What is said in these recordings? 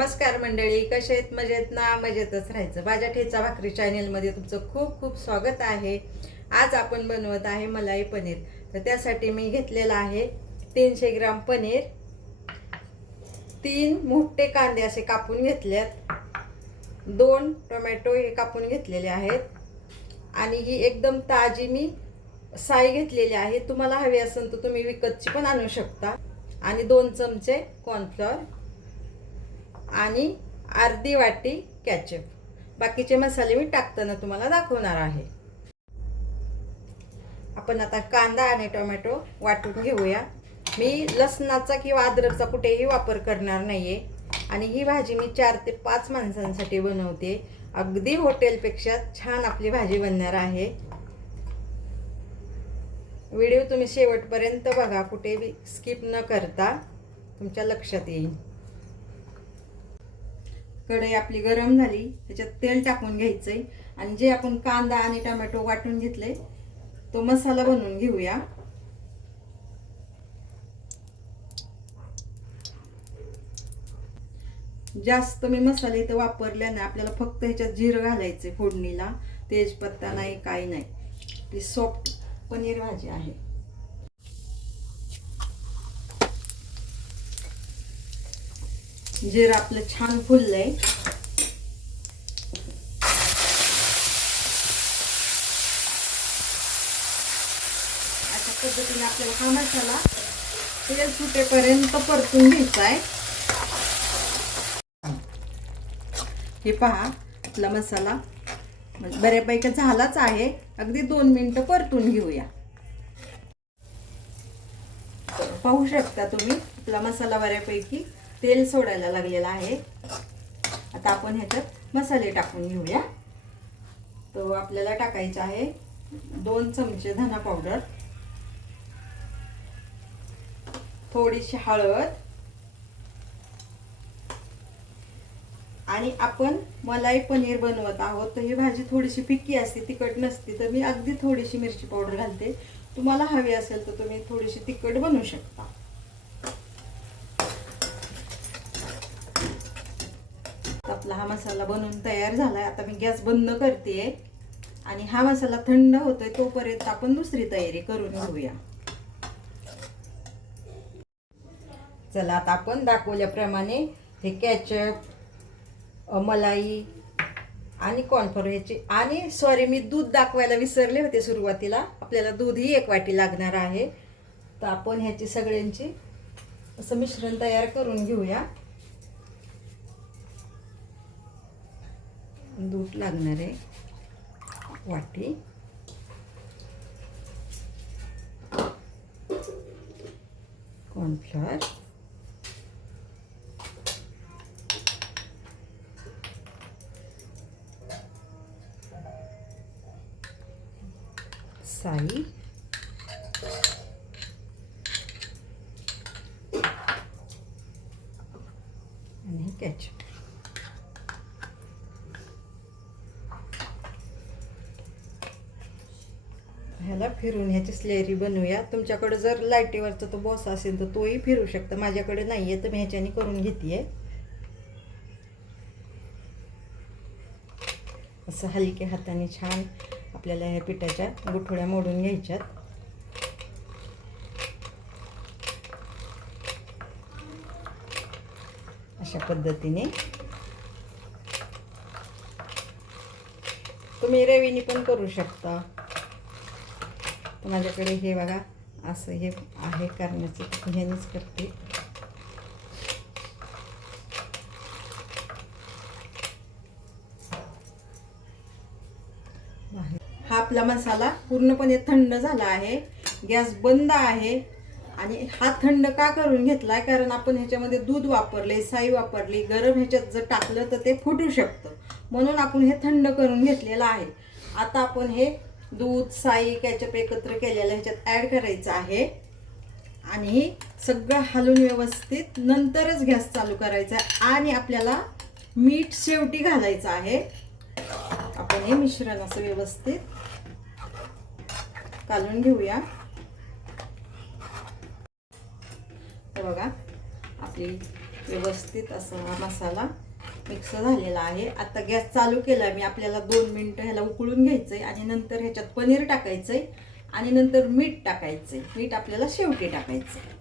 नमस्कार मंडळी, कसे आहेत? मजेत ना? मजेतच राहायचं. भाज्या ठेचा भाकरी चॅनलमध्ये तुमचं खूप खूप स्वागत आहे. आज आपण बनवत आहे मलाई पनीर. तर त्यासाठी मी घेतलेला आहे 300 ग्राम पनीर, 3 मोठे कांदे असे कापून घेतलेत, 2 टोमॅटो हे कापून घेतलेले आहेत आणि ही एकदम ताजी मी साई घेतलेली आहे. तुम्हाला हवी असेल तर तुम्ही विकतची पण आणू शकता. आणि 2 चमचे कॉर्नफ्लॉर आणि अर्धी वाटी कॅचअप. बाकीचे मसाले मी टाकताना तुम्हाला दाखवणार आहे. आपण आता कांदा आणि टोमॅटो वाटून घेऊया. मी लसणाचा किंवा अद्रकचा कुठेही वापर करणार नाहीये आणि ही भाजी मी 4 ते 5 माणसांसाठी बनवते. अगदी हॉटेलपेक्षा छान आपली भाजी बनणार आहे. व्हिडिओ तुम्ही शेवटपर्यंत बघा, कुठेही स्किप न करता, तुमच्या लक्षात येईल. कढई आपली गरम झाली, त्याच्यात तेल टाकून घ्यायचंय आणि जे आपण कांदा आणि टोमॅटो वाटून घेतले तो मसाला बनवून घेऊया. जास्त मी मसाले इथं वापरले नाही. आपल्याला फक्त ह्याच्यात जिरं घालायचे फोडणीला, तेजपत्ता नाही, काही नाही. ती सॉफ्ट पनीर भाजी आहे. जिरं आपलं छान फुललंय. अशा पद्धतीने आपल्याला हा मसाला तेल सुटेपर्यंत परतून घ्यायचा आहे. हे पहा, आपला मसाला बऱ्यापैकी झालाच आहे. अगदी 2 मिनिटं परतून घेऊया. पाहू शकता तुम्ही, आपला मसाला बऱ्यापैकी तेल सोडायला लागलेला आहे. आता आपण ह्याच्यात मसाले टाकून घेऊया. तो आपल्याला टाकायचा आहे 2 चमचे धना पावडर, थोडीशी हळद, आणि आपण मलाई पनीर बनवत आहोत तर ही भाजी थोडीशी फिक्की असते, तिखट नसते, तर मी अगदी थोडीशी मिरची पावडर घालते. तुम्हाला हवी असेल तर तुम्ही थोडीशी तिखट बनवू शकता. आपला हा मसाला बनवून तयार झालाय. आता मी गॅस बंद करते आणि हा मसाला थंड होतोय तोपर्यंत आपण दुसरी तयारी करून घेऊया. चला, आता आपण दाखवल्याप्रमाणे हे कॅचअप, मलाई आणि कॉर्नफ्लोअर ह्याची, आणि सॉरी, मी दूध दाखवायला विसरले होते सुरुवातीला. आपल्याला दूधही 1 वाटी लागणार आहे. तर आपण ह्याची सगळ्यांची असं मिश्रण तयार करून घेऊया. दूध लागणार आहे 1 वाटी. कॉर्नफ्लोअर, साई, आणि कॅचअप. ह्याला फिरून ह्याची स्लेरी बनवूया. तुमच्याकडे जर लाईटीवरचा तो बॉस असेल तर तोही फिरू शकता. माझ्याकडे नाहीये तर मी ह्याच्याने करून घेतेय. असं हलक्या हाताने छान आपल्याला ह्या पिठाच्या गुठळ्या मोडून घ्यायच्यात. अशा पद्धतीने तुम्ही रवीने पण करू शकता. तर माझ्याकडे हे बघा असं हे आहे करण्याचं, ह्यानेच करते. हा आपला मसाला पूर्णपणे थंड झाला आहे. गॅस बंद आहे. आणि हा थंड का करून घेतलाय, कारण आपण ह्याच्यामध्ये दूध वापरले, साई वापरली. गरम ह्याच्यात जर टाकलं तर ते फुटू शकतं, म्हणून आपण हे थंड करून घेतलेलं आहे. आता आपण हे दूध, साई, कॅचअप एकत्र केलेलं ह्याच्यात ॲड करायचं आहे आणि सगळं हलवून व्यवस्थित नंतरच गॅस चालू करायचा आहे. आणि आपल्याला मीठ शेवटी घालायचं आहे. आपण हे मिश्रण असं व्यवस्थित कालून घेऊया. तर बघा, आपली व्यवस्थित असा हा मसाला मिक्स झालेला आहे. आता गॅस चालू केला मी. आपल्याला 2 मिनटं ह्याला उकळून घ्यायचं आहे आणि नंतर ह्याच्यात पनीर टाकायचं आहे आणि नंतर मीठ टाकायचं आहे. मीठ आपल्याला शेवटी टाकायचं आहे.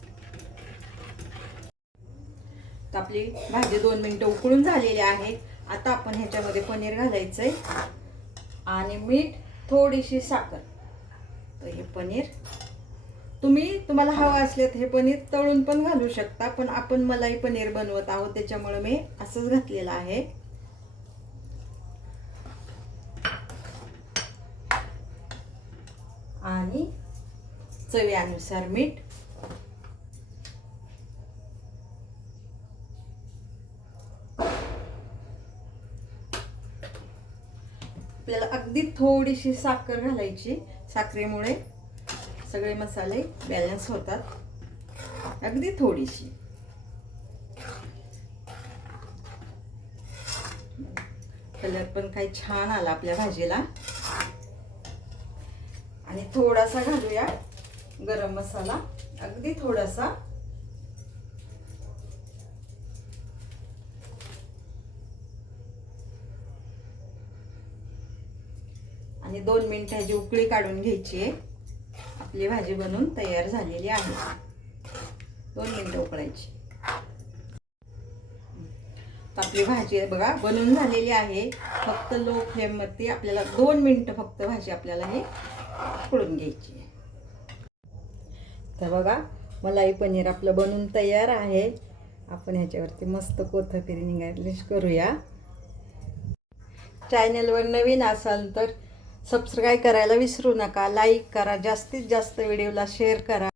तर आपली भाजी 2 मिनटं उकळून झालेली आहे. आता आपण ह्याच्यामध्ये पनीर घालायचं आहे आणि मीठ, थोडीशी साखर. तर हे पनीर तुम्हाला हवं असल्यास हे पनीर तळून पण घालू शकता, पण आपण मलाई पनीर बनवत आहोत त्याच्यामुळे मी असंच घातलेलं आहे. आणि चवीनुसार मीठ. आपल्याला अगदी थोडीशी साखर घालायची. साखरेमुळे सगळे मसाले बॅलन्स होतात. अगदी थोडीशी. कलर पण काही छान आला आपल्या भाजीला. आणि थोडासा घालूया गरम मसाला, अगदी थोडासा. आणि 2 मिनिटाची उकळी काढून घ्यायची आहे. आपली भाजी बनवून तयार झालेली आहे. 2 मिनिटं उकळायची. आपली भाजी बघा बनवून झालेली आहे. फक्त लो फ्लेमवरती आपल्याला 2 मिनिटं फक्त भाजी आपल्याला हे उकळून घ्यायची आहे. तर बघा मलाई पनीर आपलं बनवून तयार आहे. आपण ह्याच्यावरती मस्त कोथिंबीर गार्निश करूया. चॅनलवर नवीन असाल तर सबस्क्राईब करायला विसरू नका. लाईक करा, जास्तीत जास्त व्हिडिओला शेअर करा.